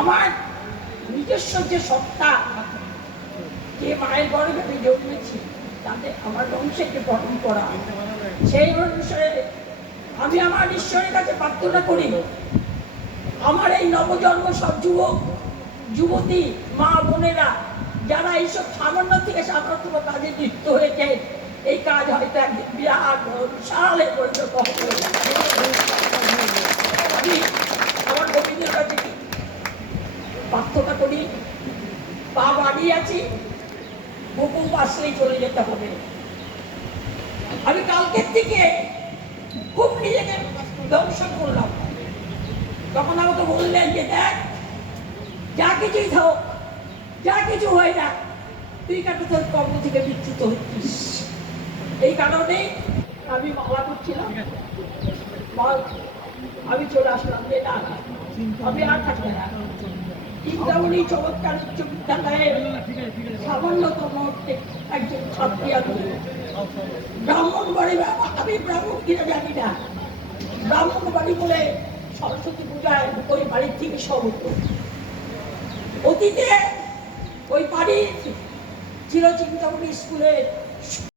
আমার নিজস্ব যে সত্তা, যে মায়ের গর্ভে আমি জন্মেছি, তাতে আমার বংশকে পরম্পরা, সেই অনুসারে আমি আমার ঈশ্বরের কাছে প্রার্থনা করি আমার এই নবজন্ম সব যুবক যুবতী মা বোনেরা যারা এইসব সামান্য থেকে সাধারণত কাজে লিপ্ত হয়েছে, এই কাজ হয়তো একদিন বিরাট বিশালে পরিণত হবে। আমি আমার কবিদের কাছে প্রার্থনা করি, পা বাড়িয়ে আছি, হুকুম আসলেই চলে যেতে হবে। আমি কালকের থেকে খুব নিজেকে দংশন করলাম। তখন আমাকে বললেন যে দেখ, যা কিছুই থাক, যা কিছু হয় না, তুই কেন তোর কর্ম থেকে বিচ্যুত হচ্ছিস। এই কারণে আমি মালা করছিলাম, আমি চলে আসলাম যে না, আমি আর থাকবে না। চিন্তামণি চমৎকার উচ্চ বিদ্যালয়ের সামান্যতম একজন ছাত্রী। আমি ব্রাহ্মণ বাড়ি, আমি ব্রাহ্মণ কিনা জানি না, ব্রাহ্মণ বাড়ি বলে সরস্বতী পূজায় ওই বাড়ির থেকে সব হতো। অতীতে ওই বাড়ির ছিল চিন্তামণি স্কুলের